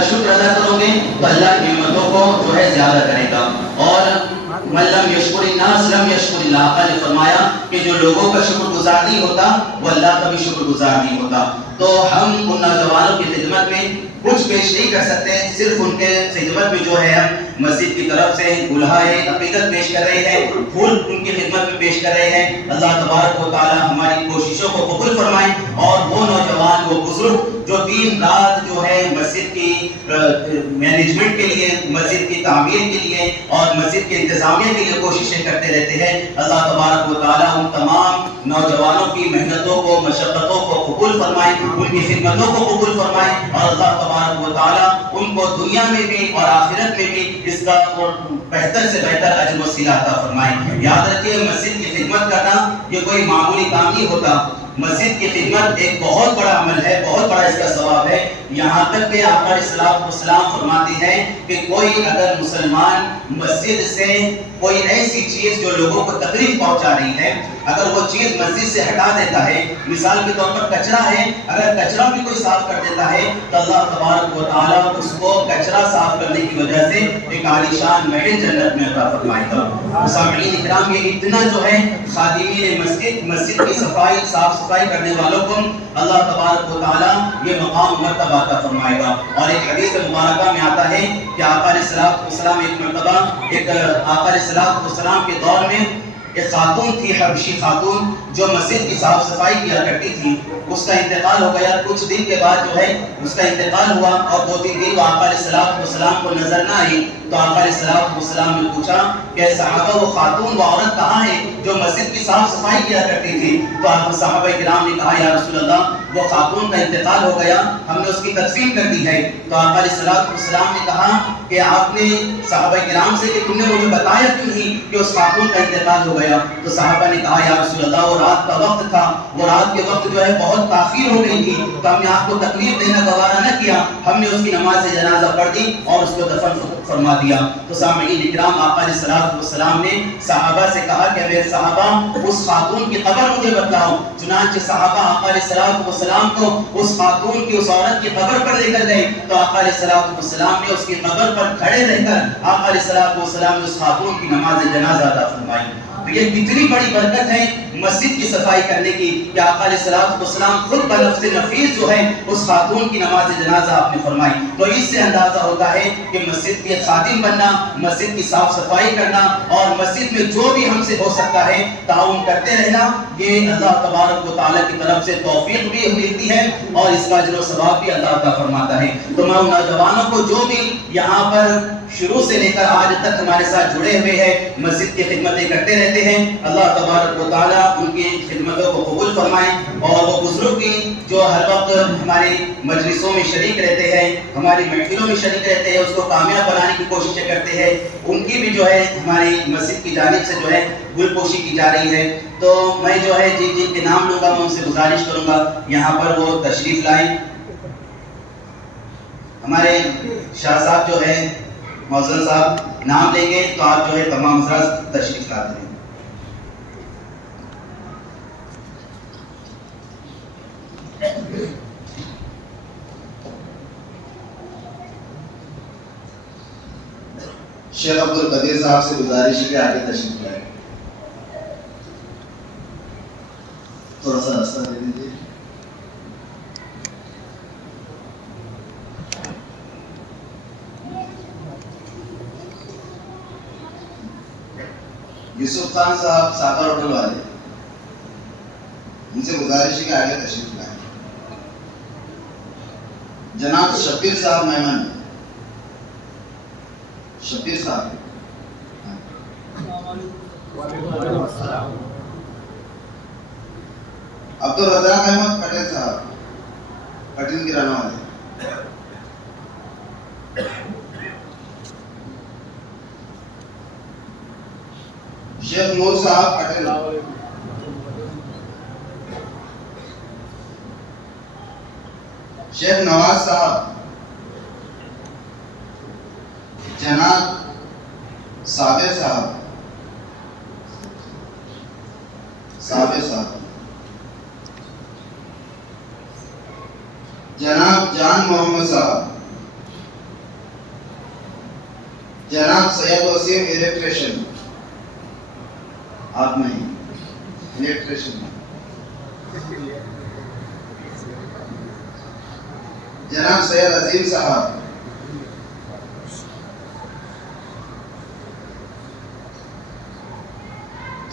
का शुक्र अदा करोगे तो अल्लाह की नेमतों को जो है ज्यादा करेगा। और मल्लम यशकुरिन्नास लम यशकुरिल्लाह, आका ने फरमाया कि जो लोगों का शुक्रगुजार नहीं होता वो अल्लाह का भी शुक्रगुजार नहीं होता। तो हम उन नौजवानों की खिदमत में कुछ पेश नहीं कर सकते, सिर्फ उनके खिदमत में जो है हम मस्जिद की तरफ से गुलहाए अकीदत पेश कर रहे हैं, फूल उनकी खिदमत में पेश कर रहे हैं। अल्लाह तबारक व तआला हमारी कोशिशों को कबूल फरमाए और वो नौजवान वो बुजुर्ग जो दिन रात जो है मस्जिद की मैनेजमेंट के लिए, मस्जिद की तामीर के लिए और मस्जिद के इंतजामिया के लिए कोशिशें करते रहते हैं, अल्लाह तबारक व तआला उन तमाम नौजवानों की मेहनतों को, मशक्क़तों को कबूल फरमाए, उनकी खिदमतों को कबूल फरमाए और अल्लाह तबारक व तआला उनको दुनिया में भी और आखिरत में भी इसका बेहतर से बेहतर अजर व सिला अता फरमाए। याद रखिए, मस्जिद की खिदमत करना ये कोई मामूली काम नहीं होता। मस्जिद की खिदमत एक बहुत बड़ा अमल है, बहुत बड़ा इसका सवाब है। यहाँ तक कि आका अलैहिस्सलाम फरमाते हैं कि कोई अगर मुसलमान मस्जिद से कोई ऐसी चीज जो लोगों को तकलीफ पहुंचा रही है, अगर वो चीज मस्जिद से हटा देता है, मिसाल के तौर पर कचरा है, अगर कचरा भी कोई साफ कर देता है तो अल्लाह तबारक व तआला उसको कचरा साफ करने की वजह से एक आलीशान महल जन्नत में अता फरमाएगा। सामईन इकराम, ये इतना जो है खादिमीन मस्जिद, मस्जिद की सफाई, साफ सफाई करने वालों को अल्लाह तबारक व तआला ये मकाम मर्तबा अता फरमाएगा। और एक हदीस मुबारका में आता है कि आका अलैहिस्सलाम एक मर्तबा आका अलैहिस्सलाम के दौर में एक खातून थी, हबशी खातून, जो मस्जिद की साफ सफाई किया करती थी। उसका इंतकाल हो गया। कुछ दिन के बाद जो है उसका इंतकाल हुआ और 2-3 दिन वो आका अलैहिस्सलाम को नजर ना आई। तो आका अलैहिस्सलाम ने पूछा कि सहाबा, वो खातून, वो औरत कहाँ है जो मस्जिद की साफ सफाई किया करती थी? तो आप सहाबा किराम ने कहा, या रसूल अल्लाह, वो खातून का इंतकाल हो गया, हमने उसकी तदफीन कर दी है। तो आका अलैहिस्सलाम ने कहा कि आपने सहाबा किराम से कि तुमने मुझे बताया क्यों नहीं कि उस खातून का इंतकाल हो गया? तो सहाबा ने कहा, या रसूल अल्लाह, वो रात का वक्त था, वो रात के वक्त जो है बहुत ताखीर हो गई थी, तो हमने आपको तकलीफ देना गवारा न किया, हमने उसकी नमाज जनाजा पढ़ दी और उसको दफन फरमा दिया। तो सामईन इकराम, आका अलैहिस्सलाम ने सहाबा से कहा कि मेरे सहाबा, उस खातून की कब्र मुझे बताओ। चुनांचे सहाबा आका अलैहिस्सलाम को उस खातून की, उस औरत की कब्र पर लेकर गए। तो आका अलैहिस्सलाम ने उसकी कब्र पर खड़े रहकर आका अलैहिस्सलाम ने उस खातून की नमाज जनाजा अदा फरमाई। तो ये कितनी बड़ी बरकत है मस्जिद की सफाई करने की कि आका अलैहिस्सलाम खुद बनफ्स नफीस जो है उस खातून की नमाज जनाजा आपने फरमाई। तो इससे अंदाजा होता है कि मस्जिद के खादिम बनना, मस्जिद की साफ सफाई करना और मस्जिद में जो भी हमसे हो सकता है ताउन करते रहना, ये अल्लाह तबारक व तआला की तरफ से तौफीक भी मिलती है और इसका अजर व सवाब भी अल्लाह अता फरमाता है। तो मैं उन नौजवानों को जो भी यहाँ पर शुरू से लेकर आज तक हमारे साथ जुड़े हुए हैं, मस्जिद की खिदमतें करते रहते हैं, अल्लाह तबारक व तआला उनकी खिदमतों को कबूल फरमाए। और वो बुजुर्ग भी जो हर वक्त हमारी मजलिसों में शरीक रहते हैं, हमारी महफिलों में शरीक रहते हैं, उसको कामयाब बनाने की कोशिशें करते हैं, उनकी भी जो है हमारी मस्जिद की जानिब से जो है गुलपोशी की जा रही है। तो मैं जो है जिनके नाम लूँगा मैं उनसे गुजारिश करूँगा यहाँ पर वो तशरीफ लाएँ। हमारे शाह साहब जो है, मौजूद साहब नाम लेंगे तो आप जो है तमाम हज़रात तशरीफ ला दें। शेख अब्दुल कदीर साहब से गुजारिश है आगे तशरीफ लाएं। थोड़ा सा रास्ता दे दीजिए। यूसुफ खान साहब सागर होटल वाले, उनसे गुजारिश है कि आगे तशरीफ लाएं। जनाब शब्बीर साहब मेहमान, शब्बीर साहब, अब्दुल रज़ाक अहमद पटेल साहब, पटेल की रहने वाले, शेख नूर साहब पटेल, शेख नवाज साहब, जनाब साबिर साहब, जनाब जान मोहम्मद साहब, जनाब सैयद वसीम इलेक्ट्रिशियन, आप नहीं, इलेक्ट्रिशियन। जनाब सैयद अजीम साहब,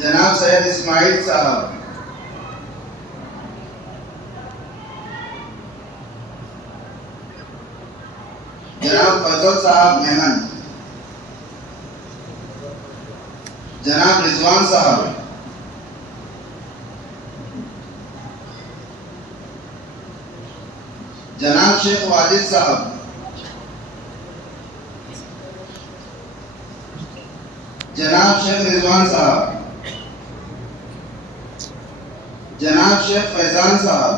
जनाब सैयद इस्माइल साहब, जनाब फजल साहब मेमन, जनाब रिजवान साहब, जनाब शेख वाजिद साहब, जनाब शेख रिजवान साहब, जनाब शेख फैजान साहब,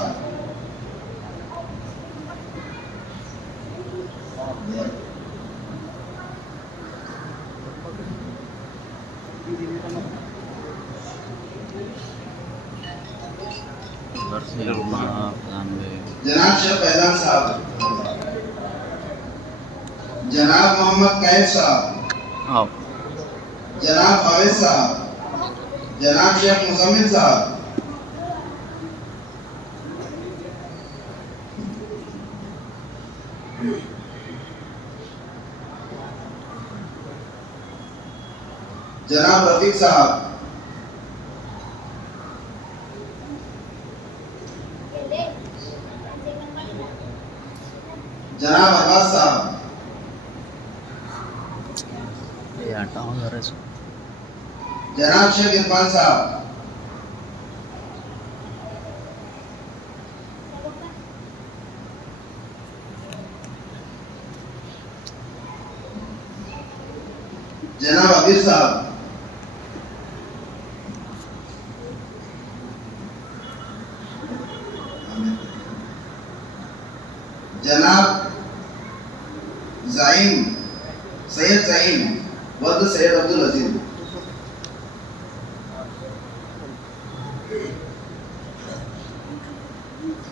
जनाब शेख फैजान साहब, जनाब मोहम्मद कैफ साहब, जनाब हाविज साहब, जनाब शेख मुजम्मिल साहब, जनाब रफीक साहब, जनाब अब्बास साहब, जनाब शेख इरफान साहब, जनाब अबीर साहब, जनाब ज़ाइम सैयद ज़ाइम वल्द सैयद अब्दुल अजीज,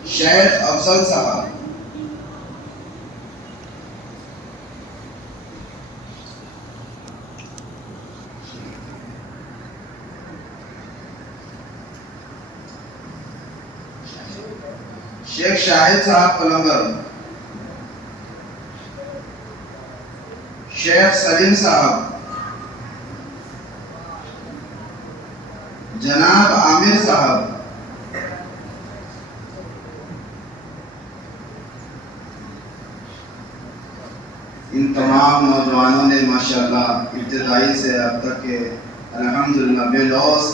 शेख अफजल साहब, शेख शाहिद साहब पलंगर, शेख सलीम साहब, जनाब आमिर साहब, इन तमाम नौजवानों ने माशाअल्लाह इब्तिदाई से अब तक के अल्हम्दुलिल्लाह बेलौस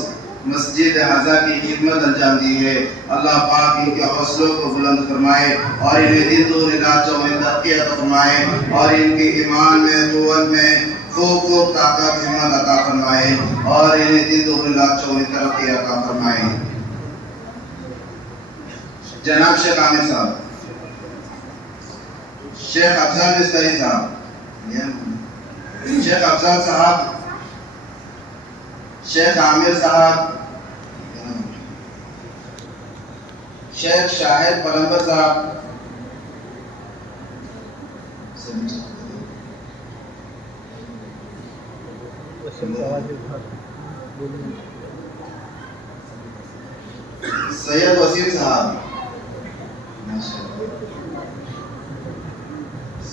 मस्जिद हज़ा की खिदमत अंजाम दी है। अल्लाह पाक इनके हौसलों को बुलंद फरमाए और इन्हें दिन दो रातों में तरक्की अता फरमाए और इनके ईमान में क़ुव्वत में खूब ताकत हिम्मत अता फरमाए और इन्हें दिन दो रातों में तरक्की अता फरमाए। जनाब शेख आमिर साहब, शेख अफजल मिस्त्री साहब, शेख अफजल साहब, शेख आमिर साहब, शेख शाहिद पलंबर साहब, सैयद वसीम साहब,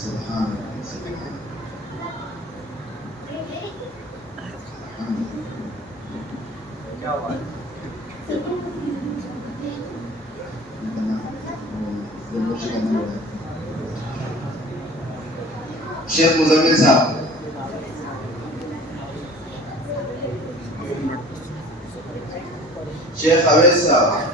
सुभान क्या हुआ शेख मुजम्मिल साहब, शेख हाविज साहब,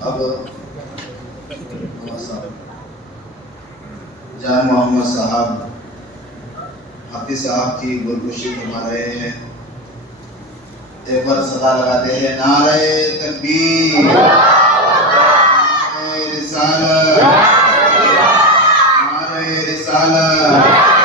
अब जान मोहम्मद साहब हाफिज साहब की गुलगुशी फरमा रहे हैं। एक बार सदा लगाते हैं नारे तकबीर, नारे रिसालत, नारे रिसालत।